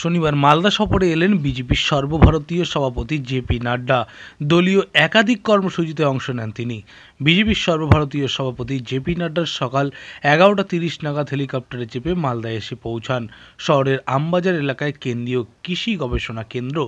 শনিবার মালদা সফরে এলেন বিজেপির সর্বভারতীয় সভাপতি জেপি নাড্ডা। দলীয় একাধিক কর্মসূচিতে অংশ নেন তিনি। বিজেপির সর্বভারতীয় সভাপতি জেপি নাড্ডার সকাল 11:30 নাগাদ হেলিকপ্টারে চেপে মালদায় এসে পৌঁছান। শহরের আমবাজার এলাকায় কেন্দ্রীয় কৃষি গবেষণা কেন্দ্র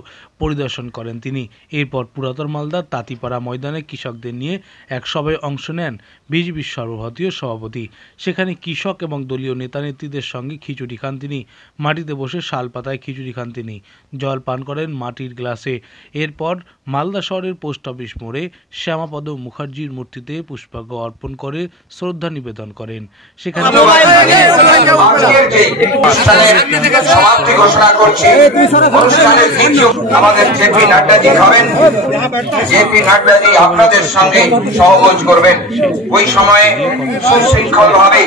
পরিদর্শন করেন তিনি। এরপর পুরাতন মালদার তাঁতিপাড়া ময়দানে কৃষকদের নিয়ে এক সভায় অংশ নেন বিজেপির সর্বভারতীয় সভাপতি। সেখানে কৃষক এবং দলীয় নেতানেত্রীদের সঙ্গে খিচুড়ি খান তিনি। মাটিতে বসে শাল পাতায় খিচুড়ি খান তিনি, জল পান করেন মাটির গ্লাসে। এরপর মালদা শহরের পোস্ট অফিস মোড়ে শ্যামাপদ মুখার্জির মূর্তিতে পুষ্পার্ঘ্য অর্পণ করে শ্রদ্ধা নিবেদন করেন। সেখানে সমাপ্তি ঘোষণা করছি। অনুষ্ঠানের ভিডিও আমাদের জেপি নাড্ডাজি খাবেন। জেপি নাড্ডাজি আপনাদের সঙ্গে সহযোগ করবেন। ওই সময়ে সুশৃঙ্খল ভাবে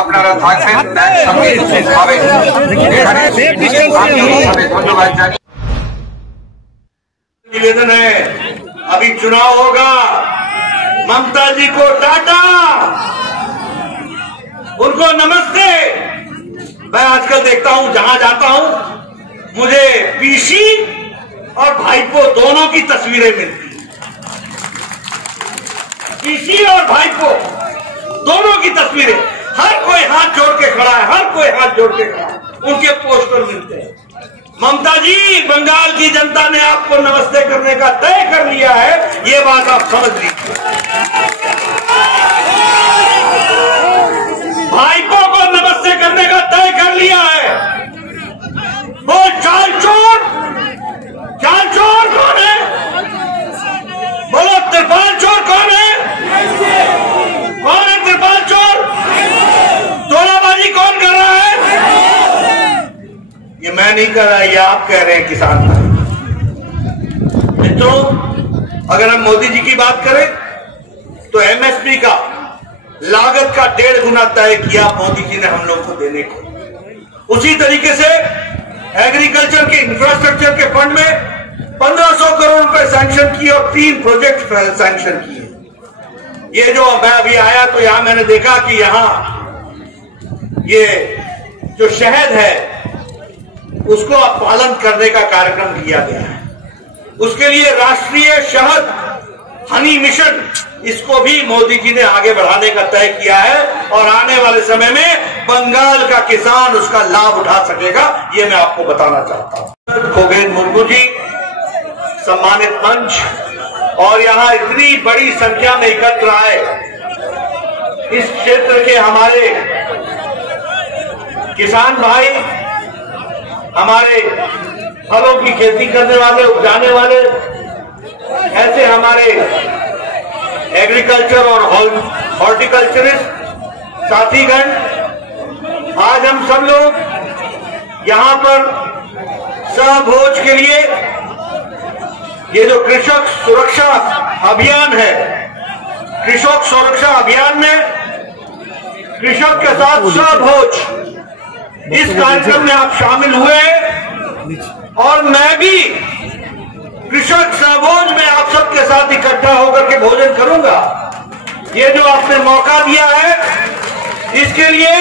আপনারা থাকবেন, একসঙ্গে খাবেন। धन्यवाद जानिए। निवेदन है, अभी चुनाव होगा, ममता जी को टाटा, उनको नमस्ते। मैं आजकल देखता हूं, जहां जाता हूं मुझे पीसी और भाईपो दोनों की तस्वीरें मिलती हैं। पीसी और भाईपो दोनों की तस्वीरें, हर कोई हाथ जोड़ के खड़ा है, हर कोई हाथ जोड़ के खड़ा है, उनके पोस्टर मिलते हैं। ममता जी, बंगाल की जनता ने आपको नमस्ते करने का तय कर लिया है, ये बात आप समझ लीजिए। भाईपो को नमस्ते करने का तय कर लिया है। वो चाल चोर कौन है? बोलो, त्रिपाल चोर कौन है? कौन है त्रिपाल चोर? तोलाबाजी कौन कर रहा है? ये मैं नहीं कर रहा, ये आप कह रहे हैं किसान भाई। मित्रों, अगर हम मोदी जी की बात करें तो एमएसपी का लागत का 1.5 गुना तय किया मोदी जी ने हम लोग को देने को। उसी तरीके से एग्रीकल्चर के इंफ्रास्ट्रक्चर के फंड में 1500 करोड़ रुपए सैंक्शन किए और 3 प्रोजेक्ट सैंक्शन किए। ये जो मैं अभी आया तो यहां मैंने देखा कि यहां ये जो शहद है उसको पालन करने का कार्यक्रम किया गया है। उसके लिए राष्ट्रीय शहद हनी मिशन, इसको भी मोदी जी ने आगे बढ़ाने का तय किया है और आने वाले समय में बंगाल का किसान उसका लाभ उठा सकेगा, ये मैं आपको बताना चाहता हूं। गोविंद मुर्मू जी, सम्मानित मंच और यहां इतनी बड़ी संख्या में एकत्र आए इस क्षेत्र के हमारे किसान भाई, हमारे फलों की खेती करने वाले, उपजाने वाले, ऐसे हमारे एग्रीकल्चर और हॉर्टिकल्चरिस्ट साथीगण, आज हम सब लोग यहां पर सहभोज के लिए ये जो कृषक सुरक्षा अभियान है, कृषक सुरक्षा अभियान में कृषक के साथ सहभोज, इस कार्यक्रम में आप शामिल हुए और मैं भी कृषक सहभोज में आप सबके साथ इकट्ठा होकर के भोजन करूंगा। ये जो आपने मौका दिया है, इसके लिए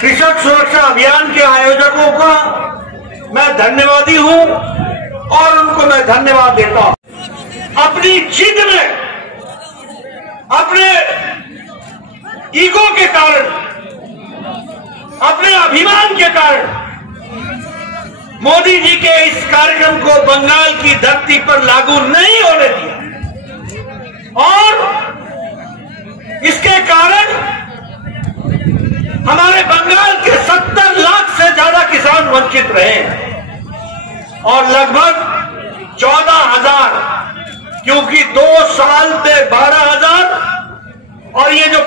कृषक सुरक्षा अभियान के आयोजकों का मैं धन्यवादी हूं और उनको मैं धन्यवाद देता हूं। अपनी जिद में, अपने ईगो के कारण, अपने अभिमान के कारण मोदी जी के इस कार्यक्रम को बंगाल की धरती पर लागू नहीं होने दिया और इसके कारण हमारे बंगाल के 70 लाख से ज्यादा किसान वंचित रहे और लगभग 14,000, क्योंकि 2 साल में 12,000 और ये जो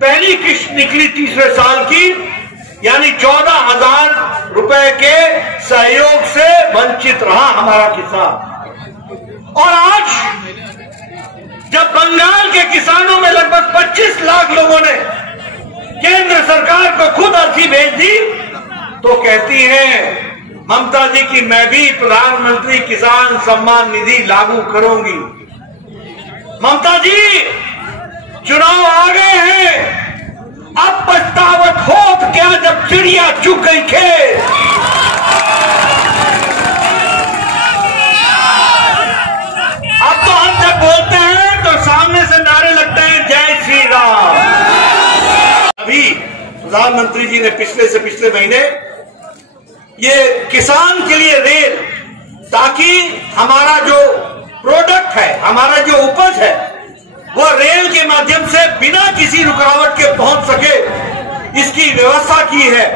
पहली किश्त निकली तीसरे साल की, यानी 14,000 रुपए के सहयोग से वंचित रहा हमारा किसान। और आज जब बंगाल के किसानों में लगभग 25 लाख लोगों ने केंद्र सरकार को खुद अर्जी भेज दी, तो कहती हैं ममता जी की मैं भी प्रधानमंत्री किसान सम्मान निधि लागू करूंगी। ममता जी, चुनाव आ गए हैं, अब पछतावट हो क्या जब चिड़िया चुग गई खेत। प्रधानमंत्री जी ने पिछले महीने ये किसान के लिए रेल, ताकि हमारा जो प्रोडक्ट है, हमारा जो उपज है, वो रेल के माध्यम से बिना किसी रुकावट के पहुंच सके, इसकी व्यवस्था की है।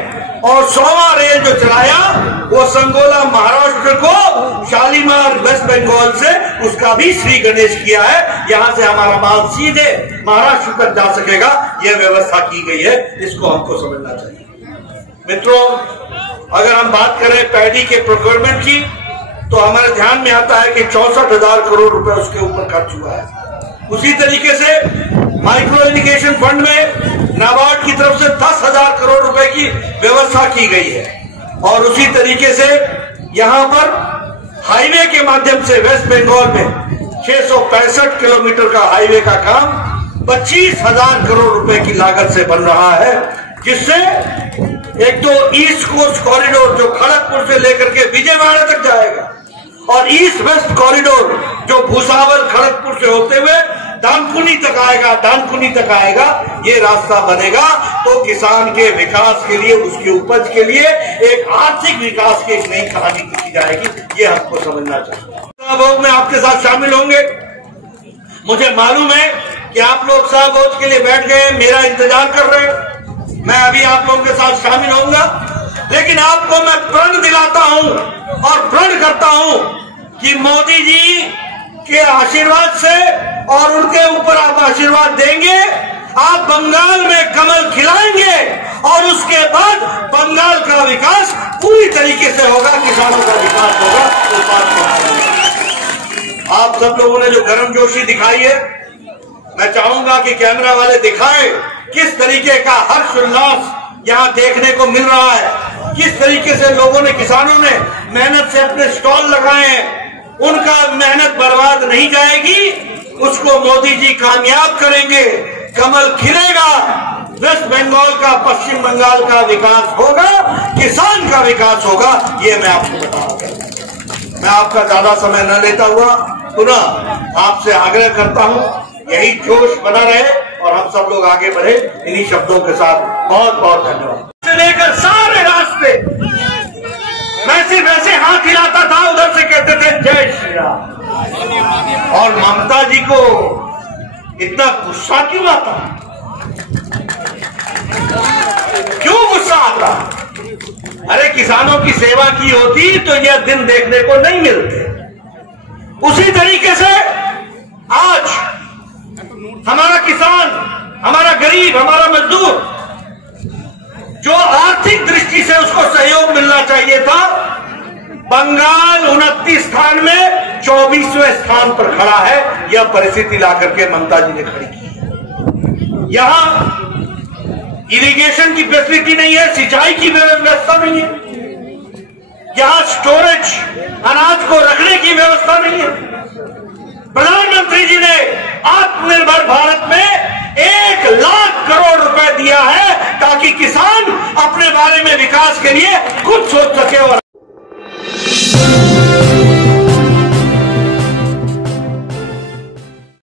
और 100वां रेल जो चलाया वो संगोला महाराष्ट्र को शालीमार वेस्ट बंगाल से, उसका भी श्री गणेश किया है। यहां से हमारा माल सीधे महाराष्ट्र तक जा सकेगा, यह व्यवस्था की गई है। इसको हमको समझना चाहिए। मित्रों, अगर हम बात करें पैडी के प्रोक्योरमेंट की, तो हमारे ध्यान में आता है कि 64,000 करोड़ रुपए उसके ऊपर खर्च हुआ है। उसी तरीके से माइक्रो इरिगेशन फंड में नाबार्ड की तरफ से 10,000 करोड़ रुपए की व्यवस्था की गई है। और उसी तरीके से यहां पर हाईवे के माध्यम से वेस्ट बंगाल में 665 किलोमीटर का हाईवे का काम 25,000 करोड़ रुपए की लागत से बन रहा है, जिससे एक तो ईस्ट कोस्ट कॉरिडोर जो खड़गपुर से लेकर के विजयवाड़ा तक जाएगा, और ईस्ट वेस्ट कॉरिडोर जो भूसावल खड़गपुर से होते हुए डानकुनी तक आएगा, ये रास्ता बनेगा। तो किसान के विकास के लिए, उसके उपज के लिए एक आर्थिक विकास की एक नई कहानी लिखी जाएगी। ये हमको समझना चाहिए। भोज में आपके साथ शामिल होंगे। मुझे मालूम है कि आप लोग शाहभोज के लिए बैठ गए, मेरा इंतजार कर रहे हैं। मैं अभी आप लोगों के साथ शामिल होऊंगा, लेकिन आपको मैं प्रण दिलाता हूं और प्रण करता हूं कि मोदी जी के आशीर्वाद से, और उनके ऊपर आप आशीर्वाद देंगे, आप बंगाल में कमल खिलाएंगे, और उसके बाद बंगाल का विकास पूरी तरीके से होगा, किसानों का विकास होगा। तो आप सब लोगों ने जो गर्मजोशी दिखाई है, मैं चाहूंगा कि कैमरा वाले दिखाएं किस तरीके का हर्ष उल्लास यहां देखने को मिल रहा है, किस तरीके से लोगों ने, किसानों ने मेहनत से अपने स्टॉल लगाए हैं। उनका मेहनत बर्बाद नहीं जाएगी, उसको मोदी जी कामयाब करेंगे, कमल खिलेगा, वेस्ट बंगाल का, पश्चिम बंगाल का विकास होगा, किसान का विकास होगा। ये मैं आपको बता रहा हूं। मैं आपका ज्यादा समय न लेता हुआ पुनः आपसे आग्रह करता हूं, यही जोश बना रहे और हम सब लोग आगे बढ़े। इन्हीं शब्दों के साथ बहुत बहुत धन्यवाद। से लेकर सारे रास्ते मैं सिर्फ ऐसे हाथ हिलाता था, उधर से कहते थे जय श्री राम। और ममता जी को इतना गुस्सा क्यों आता? क्यों गुस्सा आता? अरे किसानों की सेवा की होती तो यह दिन देखने को नहीं मिलते। उसी तरीके से आज हमारा किसान, हमारा गरीब, हमारा मजदूर, जो आर्थिक दृष्टि से उसको सहयोग मिलना चाहिए था, बंगाल 29 स्थान में 24वें स्थान पर खड़ा है। यह परिस्थिति लाकर के ममता जी ने खड़ी की। यहां इरिगेशन की फैसिलिटी नहीं है, सिंचाई की व्यवस्था नहीं है, यहां स्टोरेज, अनाज को रखने की व्यवस्था नहीं है। प्रधानमंत्री जी ने आत्मनिर्भर भारत में 1 लाख करोड़ रुपए दिया है, ताकि किसान अपने बारे में विकास के लिए खुद सोच सके और